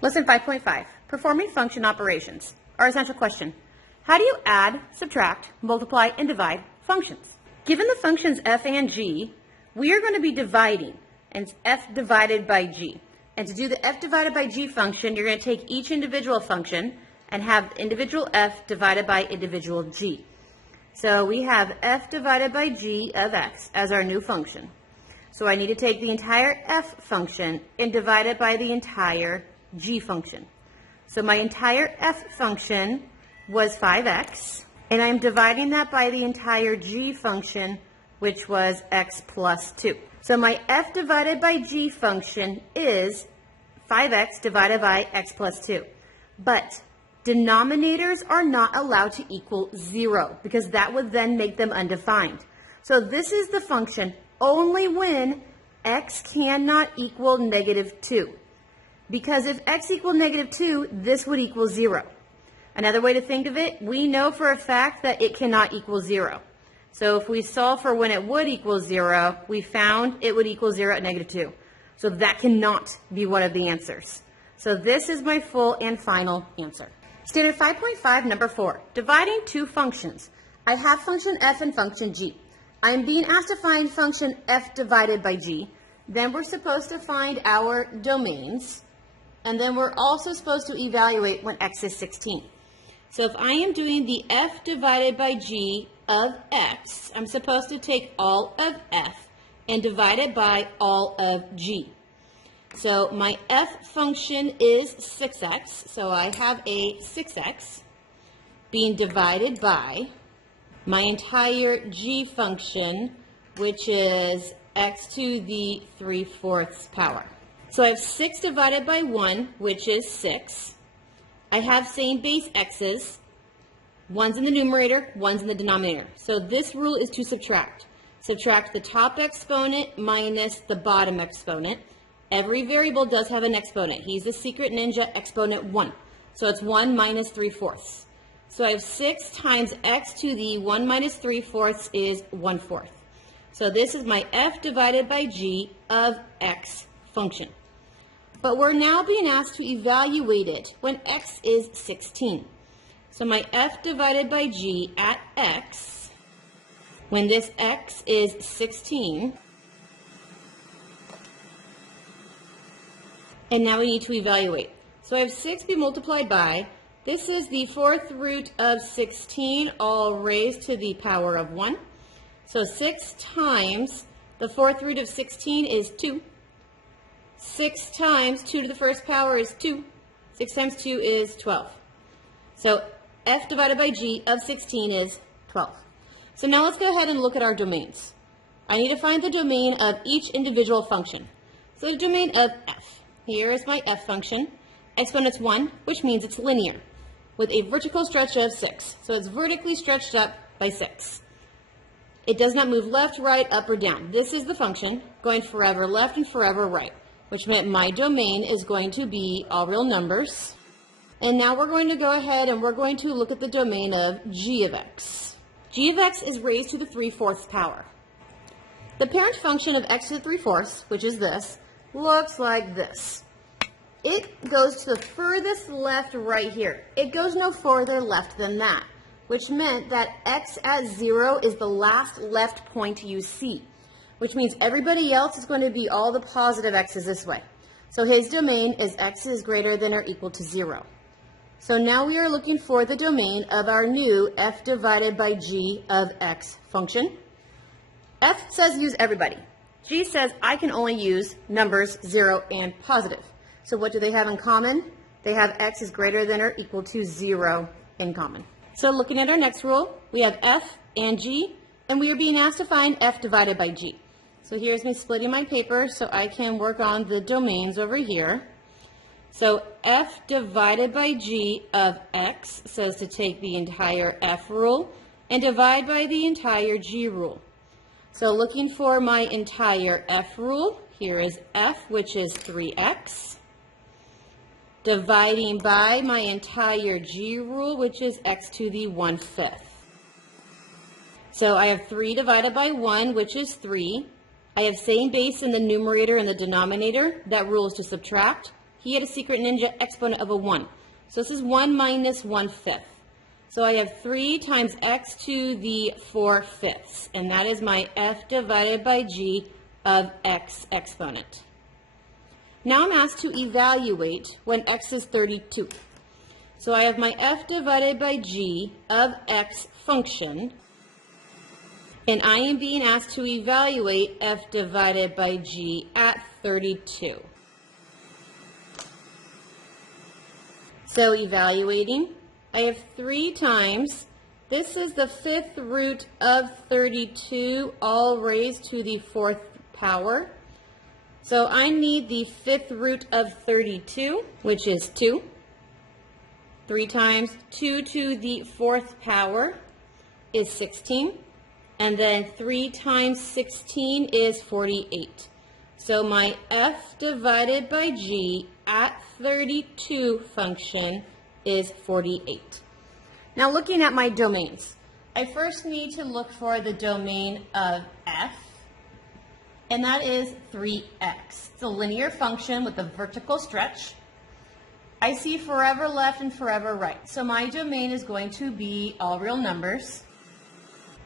Lesson 5.5, Performing Function Operations. Our essential question, how do you add, subtract, multiply, and divide functions? Given the functions f and g, we are going to be dividing, and it's f divided by g. And to do the f divided by g function, you're going to take each individual function and have individual f divided by individual g. So we have f divided by g of x as our new function. So I need to take the entire f function and divide it by the entire g function. So my entire f function was 5x, and I'm dividing that by the entire g function, which was x plus 2. So my f divided by g function is 5x divided by x plus 2. But denominators are not allowed to equal 0, because that would then make them undefined. So this is the function only when x cannot equal negative 2. Because if x equaled negative 2, this would equal 0. Another way to think of it, we know for a fact that it cannot equal 0. So if we solve for when it would equal 0, we found it would equal 0 at negative 2. So that cannot be one of the answers. So this is my full and final answer. Standard 5.5, number 4, dividing two functions. I have function f and function g. I am being asked to find function f divided by g. Then we're supposed to find our domains. And then we're also supposed to evaluate when x is 16. So if I am doing the f divided by g of x, I'm supposed to take all of f and divide it by all of g. So my f function is 6x, so I have a 6x being divided by my entire g function, which is x to the 3/4 power. So I have 6 divided by 1, which is 6. I have same base x's. One's in the numerator, one's in the denominator. So this rule is to subtract. Subtract the top exponent minus the bottom exponent. Every variable does have an exponent. He's the secret ninja, exponent 1. So it's 1 minus 3/4. So I have 6 times x to the 1 minus 3/4 is 1/4. So this is my f divided by g of x function. But we're now being asked to evaluate it when x is 16. So my f divided by g at x, when this x is 16, and now we need to evaluate. So I have 6 be multiplied by, this is the 4th root of 16, all raised to the power of 1. So 6 times the 4th root of 16 is 2. 6 times 2 to the 1st power is 2. 6 times 2 is 12. So f divided by g of 16 is 12. So now let's go ahead and look at our domains. I need to find the domain of each individual function. So the domain of f. Here is my f function. Exponent's 1, which means it's linear, with a vertical stretch of 6. So it's vertically stretched up by 6. It does not move left, right, up, or down. This is the function going forever left and forever right, which meant my domain is going to be all real numbers. And now we're going to go ahead and we're going to look at the domain of g of x. G of x is raised to the 3/4 power. The parent function of x to the 3/4, which is this, looks like this. It goes to the furthest left right here. It goes no further left than that, which meant that x at 0 is the last left point you see, which means everybody else is going to be all the positive x's this way. So his domain is x is greater than or equal to 0. So now we are looking for the domain of our new f divided by g of x function. F says use everybody. G says I can only use numbers 0 and positive. So what do they have in common? They have x is greater than or equal to 0 in common. So looking at our next rule, we have f and g, and we are being asked to find f divided by g. So here's me splitting my paper so I can work on the domains over here. So f divided by g of x says to take the entire f rule and divide by the entire g rule. So looking for my entire f rule, here is f, which is 3x, dividing by my entire g rule, which is x to the 1/5. So I have 3 divided by 1, which is 3. I have same base in the numerator and the denominator. That rule is to subtract. He had a secret ninja exponent of a 1. So this is 1 minus 1/5. So I have 3 times x to the 4/5, and that is my f divided by g of x exponent. Now I'm asked to evaluate when x is 32. So I have my f divided by g of x function, and I am being asked to evaluate f divided by g at 32. So evaluating, I have 3 times, this is the 5th root of 32, all raised to the 4th power. So I need the 5th root of 32, which is 2. 3 times 2 to the 4th power is 16. And then 3 times 16 is 48. So my f divided by g at 32 function is 48. Now looking at my domains, I first need to look for the domain of f, and that is 3x. It's a linear function with a vertical stretch. I see forever left and forever right. So my domain is going to be all real numbers.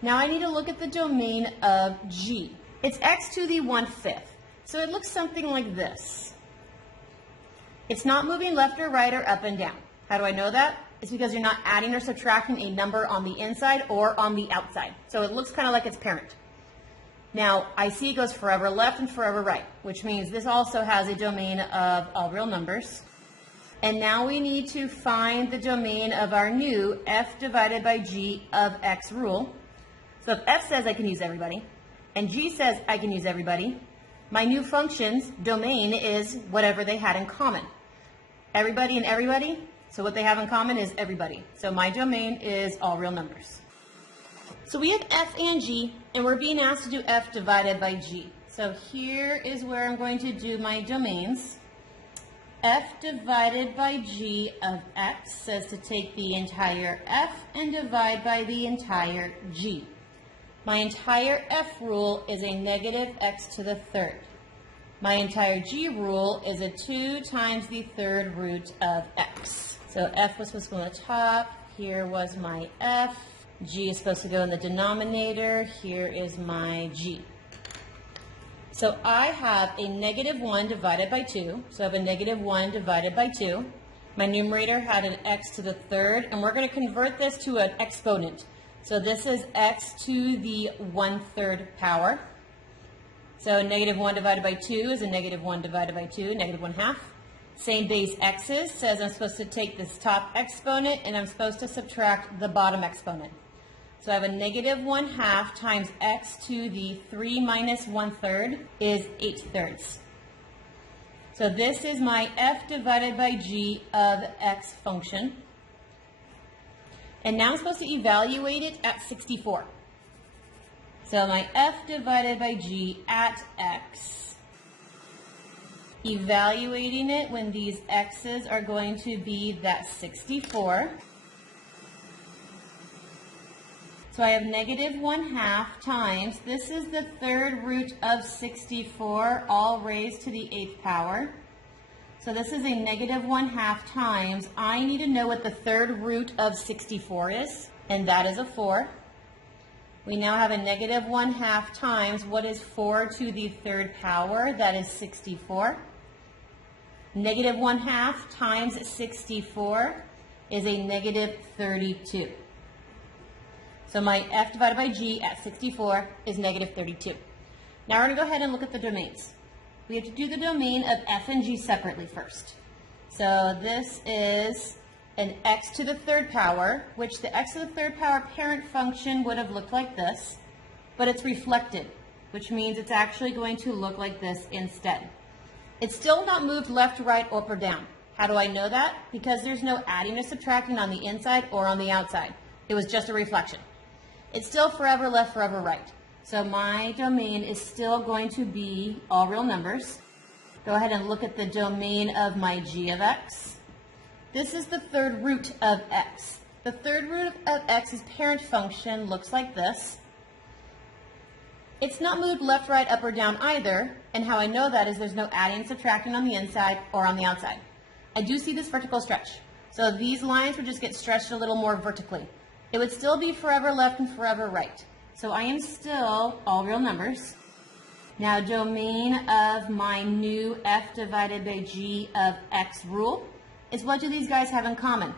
Now I need to look at the domain of g. It's x to the 1/5. So it looks something like this. It's not moving left or right or up and down. How do I know that? It's because you're not adding or subtracting a number on the inside or on the outside. So it looks kind of like its parent. Now, I see it goes forever left and forever right, which means this also has a domain of all real numbers. And now we need to find the domain of our new f divided by g of x rule. So if f says I can use everybody, and g says I can use everybody, my new function's domain is whatever they had in common. Everybody and everybody, so what they have in common is everybody. So my domain is all real numbers. So we have f and g, and we're being asked to do f divided by g. So here is where I'm going to do my domains. F divided by g of x says to take the entire f and divide by the entire g. My entire f rule is a negative x to the 3rd. My entire g rule is a 2 times the 3rd root of x. So f was supposed to go on the top. Here was my f. G is supposed to go in the denominator. Here is my g. So I have a negative 1 divided by 2. So I have a negative 1 divided by 2. My numerator had an x to the 3rd, and we're going to convert this to an exponent. So this is x to the 1/3 power. So negative 1 divided by 2 is a negative 1 divided by 2, negative 1/2. Same base x's says I'm supposed to take this top exponent and I'm supposed to subtract the bottom exponent. So I have a negative 1/2 times x to the 3 minus 1/3 is 8/3. So this is my f divided by g of x function. And now I'm supposed to evaluate it at 64. So my f divided by g at x, evaluating it when these x's are going to be that 64. So I have negative 1/2 times, this is the 3rd root of 64, all raised to the 8th power. So this is a negative 1/2 times, I need to know what the 3rd root of 64 is, and that is a 4. We now have a negative 1/2 times, what is 4 to the 3rd power? That is 64. Negative 1/2 times 64 is a negative 32. So my f divided by g at 64 is negative 32. Now we're going to go ahead and look at the domains. We have to do the domain of f and g separately first. So this is an x to the 3rd power, which the x to the 3rd power parent function would have looked like this, but it's reflected, which means it's actually going to look like this instead. It's still not moved left, right, up, or down. How do I know that? Because there's no adding or subtracting on the inside or on the outside. It was just a reflection. It's still forever left, forever right. So my domain is still going to be all real numbers. Go ahead and look at the domain of my g of x. This is the 3rd root of x. The 3rd root of x's parent function looks like this. It's not moved left, right, up, or down either, and how I know that is there's no adding and subtracting on the inside or on the outside. I do see this vertical stretch, so these lines would just get stretched a little more vertically. It would still be forever left and forever right. So I am still all real numbers. Now, domain of my new f divided by g of x rule is, what do these guys have in common?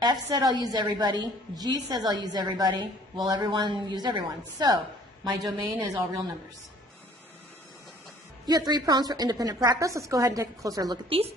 F said I'll use everybody, G says I'll use everybody, well, everyone used everyone. So my domain is all real numbers. You have 3 problems for independent practice. Let's go ahead and take a closer look at these.